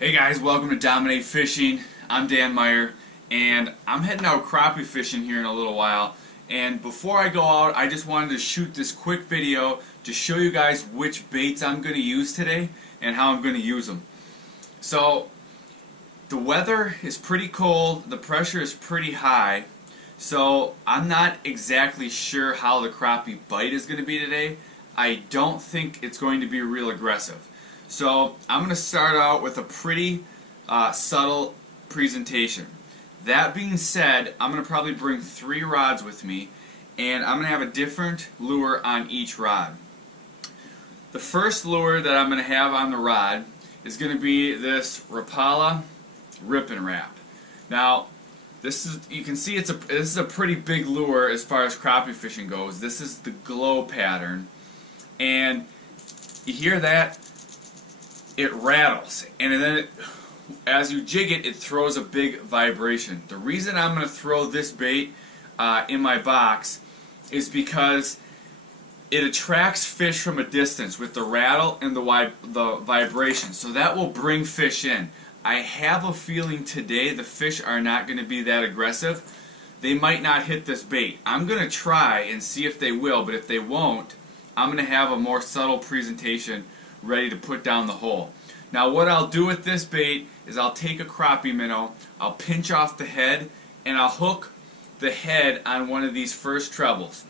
Hey guys, welcome to Dominate Fishing. I'm Dan Meyer, and I'm heading out crappie fishing here in a little while. And before I go out, I just wanted to shoot this quick video to show you guys which baits I'm going to use today and how I'm going to use them. So, the weather is pretty cold, the pressure is pretty high, so I'm not exactly sure how the crappie bite is going to be today. I don't think it's going to be real aggressive. So I'm going to start out with a pretty subtle presentation. That being said, I'm going to probably bring 3 rods with me, and I'm going to have a different lure on each rod. The first lure that I'm going to have on the rod is going to be this Rapala Rip and Wrap. Now, this is, you can see this is a pretty big lure as far as crappie fishing goes. This is the glow pattern, and you hear that? It rattles, and then as you jig it, it throws a big vibration. The reason I'm going to throw this bait in my box is because it attracts fish from a distance with the rattle and the vibration, so that will bring fish in. I have a feeling today the fish are not going to be that aggressive. They might not hit this bait. I'm going to try and see if they will, but if they won't, I'm going to have a more subtle presentation ready to put down the hole. Now what I'll do with this bait is I'll take a crappie minnow, I'll pinch off the head, and I'll hook the head on one of these first trebles.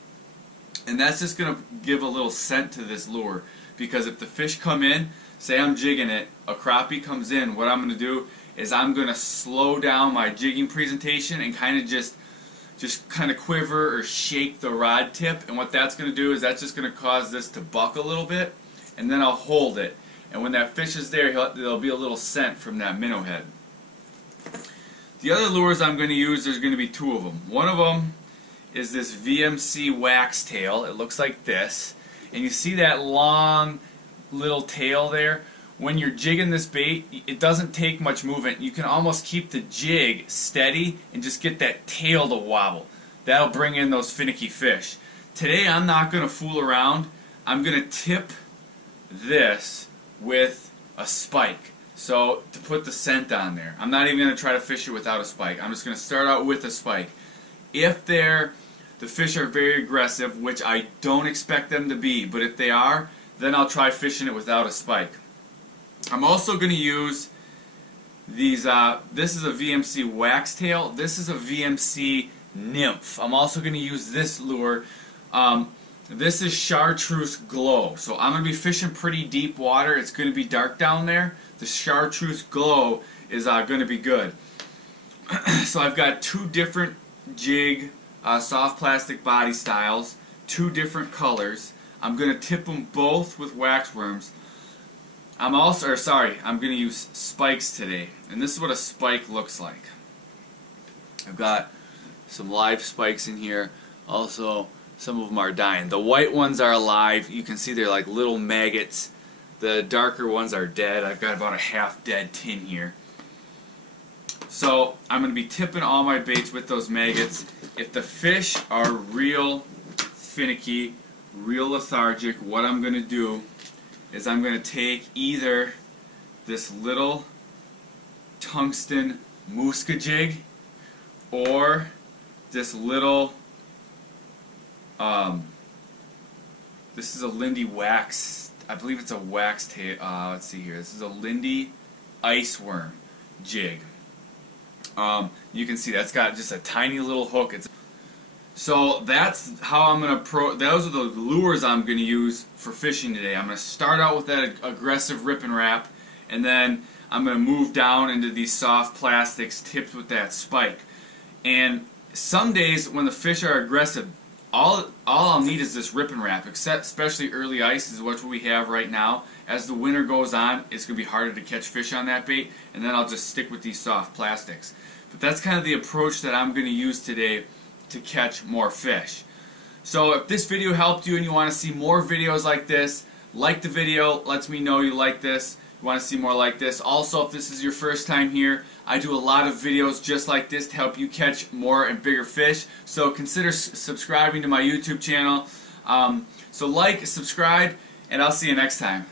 And that's just going to give a little scent to this lure, because if the fish come in, say I'm jigging it, a crappie comes in, what I'm going to do is I'm going to slow down my jigging presentation and kind of just kind of quiver or shake the rod tip, and what that's going to do is that's just going to cause this to buck a little bit, and then I'll hold it. And when that fish is there, there'll be a little scent from that minnow head. The other lures I'm going to use, there's going to be 2 of them. One of them is this Vmc Wax Tail. It looks like this. And you see that long little tail there? When you're jigging this bait, it doesn't take much movement. You can almost keep the jig steady and just get that tail to wobble. That'll bring in those finicky fish. Today I'm not going to fool around. I'm going to tip this with a spike, so to put the scent on there. I'm not even going to try to fish it without a spike. I'm just going to start out with a spike. If the fish are very aggressive, which I don't expect them to be, but if they are, then I'll try fishing it without a spike. I'm also going to use these, this is a Vmc Wax Tail, this is a Vmc Nymph. I'm also going to use this lure. This is Chartreuse Glow. So I'm going to be fishing pretty deep water. It's going to be dark down there. The Chartreuse Glow is going to be good. So I've got 2 different jig soft plastic body styles, 2 different colors. I'm going to tip them both with wax worms. I'm going to use spikes today. And this is what a spike looks like. I've got some live spikes in here. Also, some of them are dying. The white ones are alive. You can see they're like little maggots. The darker ones are dead. I've got about a half dead tin here. So I'm going to be tipping all my baits with those maggots. If the fish are real finicky, real lethargic, what I'm going to do is I'm going to take either this little tungsten Muska jig or this little this is a Lindy Wax, I believe it's a Wax Tail, let's see here, this is a Lindy Iceworm Jig. You can see that's got just a tiny little hook. So that's how I'm going to those are the lures I'm going to use for fishing today. I'm going to start out with that aggressive rip and wrap, and then I'm going to move down into these soft plastics tipped with that spike. And some days when the fish are aggressive, all I'll need is this rip and wrap, especially early ice is what we have right now. As the winter goes on, it's going to be harder to catch fish on that bait, and then I'll just stick with these soft plastics. But that's kind of the approach that I'm going to use today to catch more fish. So if this video helped you and you want to see more videos like this, like the video, lets me know you like this. You want to see more like this. Also, if this is your first time here, I do a lot of videos just like this to help you catch more and bigger fish. So consider subscribing to my YouTube channel. So like, subscribe, and I'll see you next time.